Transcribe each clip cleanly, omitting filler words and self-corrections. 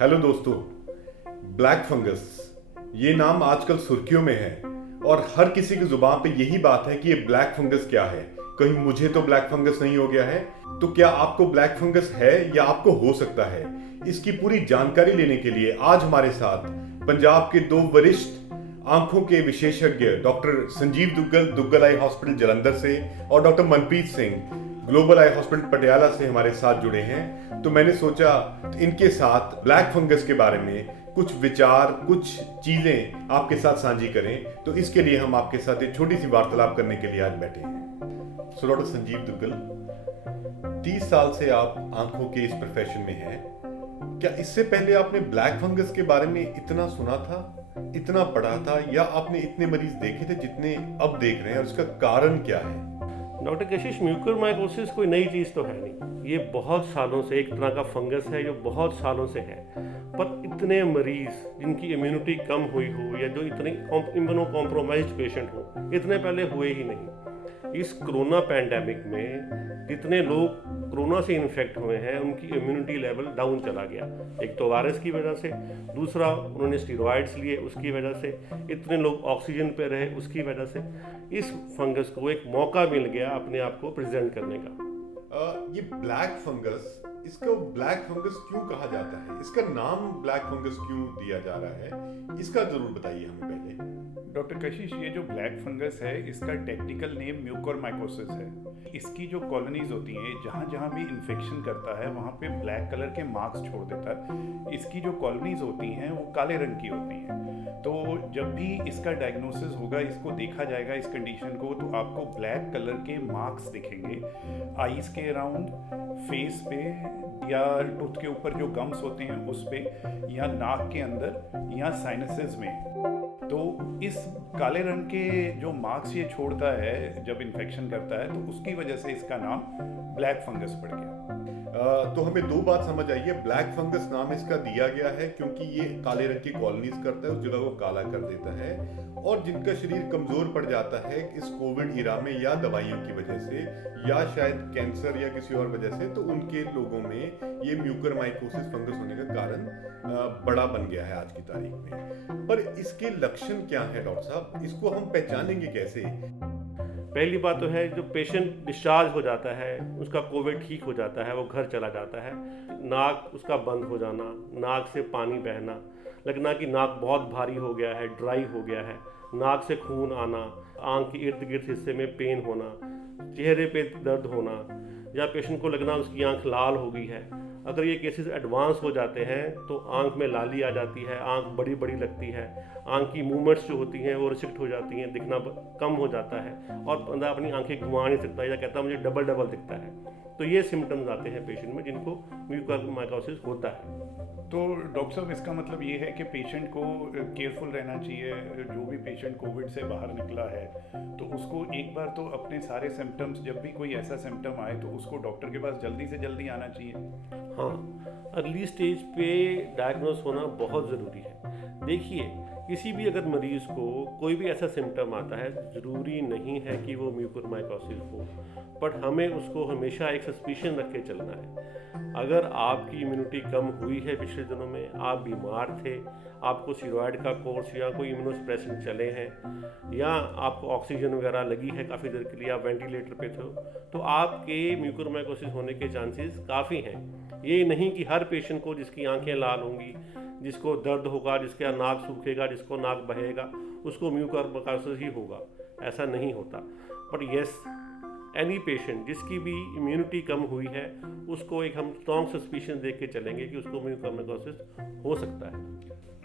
Hello दोस्तों। Black fungus ये नाम आजकल सुर्खियों में है और हर किसी की जुबान पे यही बात है कि ये ब्लैक फंगस क्या है। कहीं मुझे तो ब्लैक फंगस नहीं हो गया है। तो क्या आपको ब्लैक फंगस है या आपको हो सकता है? इसकी पूरी जानकारी लेने के लिए आज हमारे साथ पंजाब के दो वरिष्ठ आंखों के विशेषज्ञ doctor Sanjeev Duggal Duggal eye hospital Jalandhar से और doctor Manpreet Singh global eye hospital Patiala से हमारे साथ जुड़े हैं। तो मैंने सोचा इनके साथ ब्लैक फंगस के बारे में कुछ विचार, कुछ चीजें आपके साथ साझी करें। तो इसके लिए हम आपके साथ एक छोटी सी वार्तालाप करने के लिए आज बैठे हैं। सो डॉक्टर संजीव दुग्गल, 30 साल से आप आंखों के इस प्रोफेशन में हैं। क्या इससे पहले आपने ब्लैक फंगस के बारे में इतना सुना था, इतना पढ़ा था, या आपने इतने मरीज देखे थे जितने अब देख रहे हैं, और इसका कारण क्या है? डॉक्टर कशिश, म्यूकोरमाइकोसिस कोई नई चीज़ तो है नहीं। ये बहुत सालों से एक तरह का फंगस है जो बहुत सालों से है, पर इतने मरीज जिनकी इम्यूनिटी कम हुई हो या जो इतने इम्यूनो कॉम्प्रोमाइज्ड पेशेंट हो, इतने पहले हुए ही नहीं। इस कोरोना पैंडेमिक में जितने लोग कोरोना से इन्फेक्ट हुए हैं उनकी इम्यूनिटी लेवल डाउन चला गया। एक तो वायरस की वजह से, दूसरा उन्होंने स्टीरॉइड्स लिए उसकी वजह से, इतने लोग ऑक्सीजन पे रहे उसकी वजह से इस फंगस को एक मौका मिल गया अपने आप को प्रेजेंट करने का। ये ब्लैक फंगस, इसको ब्लैक फंगस क्यों कहा जाता है? इसका नाम ब्लैक फंगस क्यों दिया जा रहा है? इसका जरूर बताइए हमें पहले। डॉक्टर कशिश, ये जो ब्लैक फंगस है इसका टेक्निकल नेम म्यूकोरमाइकोसिस है। इसकी जो कॉलोनीज होती हैं, जहाँ जहाँ भी इन्फेक्शन करता है वहाँ पे ब्लैक कलर के मार्क्स छोड़ देता है। इसकी जो कॉलोनीज होती हैं वो काले रंग की होती हैं। तो जब भी इसका डायग्नोसिस होगा, इसको देखा जाएगा इस कंडीशन को, तो आपको ब्लैक कलर के मार्क्स दिखेंगे आईज के अराउंड, फेस पे, या टूथ के ऊपर जो गम्स होते हैं उस पे, या नाक के अंदर, या साइनसेस में। तो इस काले रंग के जो मार्क्स ये छोड़ता है जब इन्फेक्शन करता है, तो उसकी वजह से इसका नाम ब्लैक फंगस पड़ गया। तो हमें दो बात समझ आई है। ब्लैक फंगस नाम इसका दिया गया है क्योंकि ये काले रंग की कॉलोनीज करता है, उस जगह को काला कर देता है। और जिनका शरीर कमजोर पड़ जाता है इस कोविड इरा में, या दवाइयों की वजह से, या शायद कैंसर या किसी और वजह से, तो उनके लोगों में ये म्यूकोरमाइकोसिस फंगस होने का कारण बड़ा बन गया है आज की तारीख में। पर इसके लक्षण क्या है डॉक्टर साहब? इसको हम पहचानेंगे कैसे? पहली बात तो है, जो पेशेंट डिस्चार्ज हो जाता है, उसका कोविड ठीक हो जाता है, वो घर चला जाता है, नाक उसका बंद हो जाना, नाक से पानी बहना, लगना कि नाक बहुत भारी हो गया है, ड्राई हो गया है, नाक से खून आना, आंख के इर्द गिर्द हिस्से में पेन होना, चेहरे पे दर्द होना, या पेशेंट को लगना उसकी आंख लाल हो गई है। अगर ये केसेस एडवांस हो जाते हैं तो आंख में लाली आ जाती है, आंख बड़ी बड़ी लगती है, आंख की मूवमेंट्स जो होती हैं वो रिस्ट्रिक्ट हो जाती हैं, दिखना कम हो जाता है और बंदा अपनी आंखें घुमा नहीं सकता या कहता है मुझे डबल डबल दिखता है। तो ये सिम्टम्स आते हैं पेशेंट में जिनको म्यूकोरमाइकोसिस होता है। तो डॉक्टर साहब, इसका मतलब ये है कि पेशेंट को केयरफुल रहना चाहिए। जो भी पेशेंट कोविड से बाहर निकला है तो उसको एक बार तो अपने सारे सिम्टम्स, जब भी कोई ऐसा सिम्टम आए तो उसको डॉक्टर के पास जल्दी से जल्दी आना चाहिए। हाँ, अर्ली स्टेज पे डायग्नोस होना बहुत ज़रूरी है। देखिए, किसी भी अगर मरीज़ को कोई भी ऐसा सिम्टम आता है, ज़रूरी नहीं है कि वो म्यूकोरमाइकोसिस हो, बट हमें उसको हमेशा एक सस्पिशन रख के चलना है। अगर आपकी इम्यूनिटी कम हुई है पिछले दिनों में, आप बीमार थे, आपको स्टीरॉयड का कोर्स या कोई इम्यूनोसप्रेसेंट चले हैं, या आपको ऑक्सीजन वगैरह लगी है काफ़ी देर के लिए, आप वेंटिलेटर पे थे, तो आपके म्यूकोरमाइकोसिस होने के चांसेस काफ़ी हैं। ये नहीं कि हर पेशेंट को जिसकी आंखें लाल होंगी, जिसको दर्द होगा, जिसका नाक सूखेगा, जिसको नाक बहेगा, उसको म्यूकोरमाइकोसिस ही होगा, ऐसा नहीं होता। बट येस, एनी पेशेंट जिसकी भी इम्यूनिटी कम हुई है उसको एक हम स्ट्रॉन्ग सस्पिशन देख के चलेंगे कि उसको म्यूकोरमाइकोसिस हो सकता है।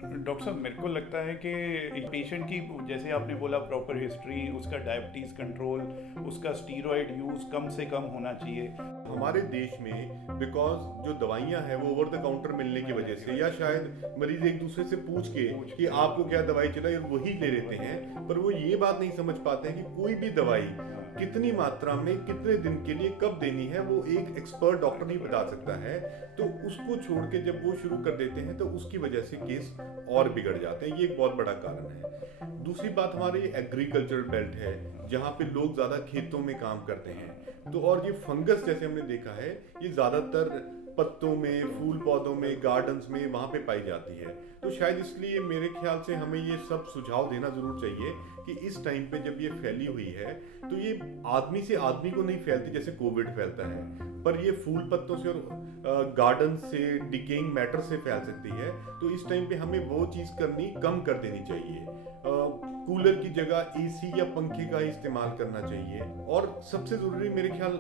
डॉक्टर साहब, मेरे को लगता है कि पेशेंट की, जैसे आपने बोला, प्रॉपर हिस्ट्री, उसका डायबिटीज़ कंट्रोल, उसका स्टीरॉयड यूज़ कम से कम होना चाहिए। हमारे देश में बिकॉज जो दवाइयां हैं वो ओवर द काउंटर मिलने की वजह से, या शायद मरीज एक दूसरे से पूछ के कि आपको क्या दवाई चाहिए वही ले लेते हैं, पर वो ये बात नहीं समझ पाते हैं कि कोई भी दवाई कितनी मात्रा में कितने दिन के लिए कब देनी है वो एक एक्सपर्ट डॉक्टर नहीं बता सकता है। तो उसको छोड़ के जब वो शुरू कर देते हैं तो उसकी वजह से केस और बिगड़ जाते हैं। ये एक बहुत बड़ा कारण है। दूसरी बात, हमारे एग्रीकल्चरल बेल्ट है जहाँ पे लोग ज्यादा खेतों में काम करते हैं, तो और ये फंगस जैसे हमने देखा है ये ज्यादातर पत्तों में, फूल पौधों में, गार्डन्स में वहाँ पे पाई जाती है। तो शायद इसलिए मेरे ख्याल से हमें ये सब सुझाव देना जरूर चाहिए कि इस टाइम पे जब ये फैली हुई है तो ये आदमी से आदमी को नहीं फैलती जैसे कोविड फैलता है, पर ये फूल पत्तों से और गार्डन से, डिकेइंग मैटर से फैल सकती है। तो इस टाइम पे हमें वो चीज़ करनी कम कर देनी चाहिए। कूलर की जगह एसी या पंखे का इस्तेमाल करना चाहिए। और सबसे ज़रूरी मेरे ख्याल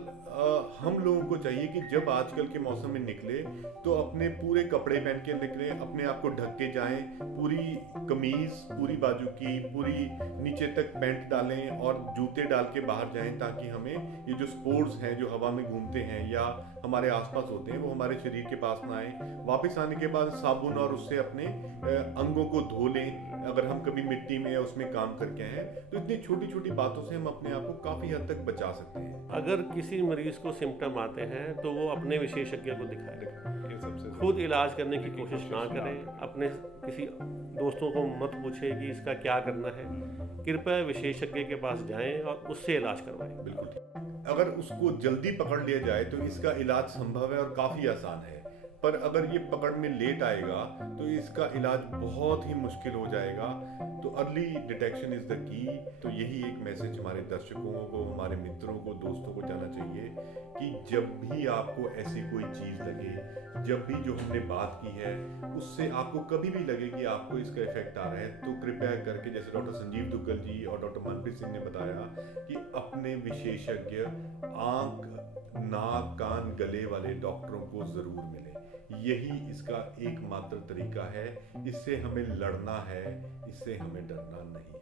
हम लोगों को चाहिए कि जब आजकल के मौसम में निकले तो अपने पूरे कपड़े पहन के निकले, अपने आप को ढक के जाएं, पूरी कमीज, पूरी बाजू की, पूरी नीचे तक पैंट डालें और जूते डाल के बाहर जाएं, ताकि हमें ये जो स्पोर्स हैं जो हवा में घूमते हैं या हमारे आसपास होते हैं वो हमारे शरीर के पास ना आए। वापस आने के बाद साबुन और उससे अपने अंगों को धो लें अगर हम कभी मिट्टी में या उसमें काम करके हैं। तो इतनी छोटी छोटी बातों से हम अपने आप को काफ़ी हद तक बचा सकते हैं। अगर किसी मरीज को सिम्टम आते हैं तो वो अपने विशेषज्ञ को दिखाएं, ये सबसे खुद इलाज करने की कोशिश ना करें, अपने किसी दोस्तों को मत पूछें कि इसका क्या करना है। कृपया विशेषज्ञ के पास जाएं और उससे इलाज करवाएं। बिल्कुल ठीक। अगर उसको जल्दी पकड़ लिया जाए तो इसका इलाज संभव है और काफ़ी आसान है, पर अगर ये पकड़ में लेट आएगा तो इसका इलाज बहुत ही मुश्किल हो जाएगा। तो early detection is the key. तो यही एक मैसेज हमारे दर्शकों को, हमारे मित्रों को, दोस्तों को जाना चाहिए कि जब भी आपको ऐसी कोई चीज़ लगे, जब भी जो हमने बात की है उससे आपको कभी भी लगे कि आपको इसका इफेक्ट आ रहा है, तो कृपया करके जैसे डॉक्टर संजीव दुग्गल जी और डॉक्टर मनप्रीत सिंह ने बताया कि अपने विशेषज्ञ आँख, नाक, कान, गले वाले डॉक्टरों को ज़रूर मिले। यही इसका एकमात्र तरीका है। इससे हमें लड़ना है, इससे हमें डरना नहीं है।